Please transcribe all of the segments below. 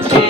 আছে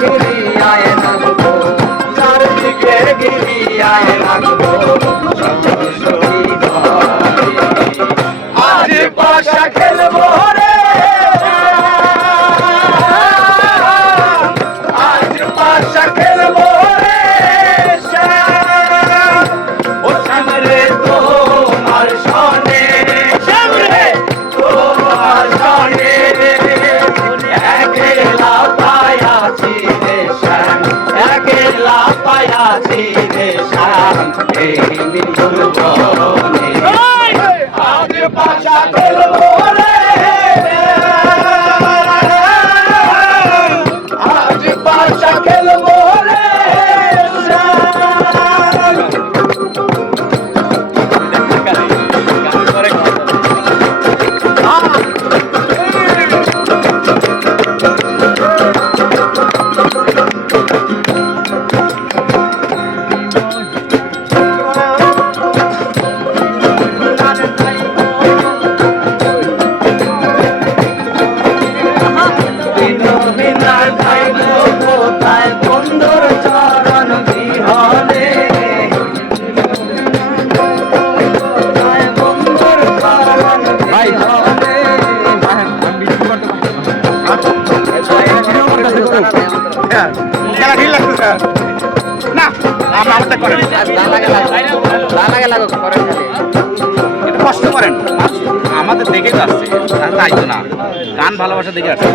Thank you. eh, খেলা ঢিল লাগতো স্যার না আমরা আমাদের লাগে করেন একটু কষ্ট করেন আমাদের দেখে তো আসছে তাই তো না? গান ভালোবাসা দেখে আসছে।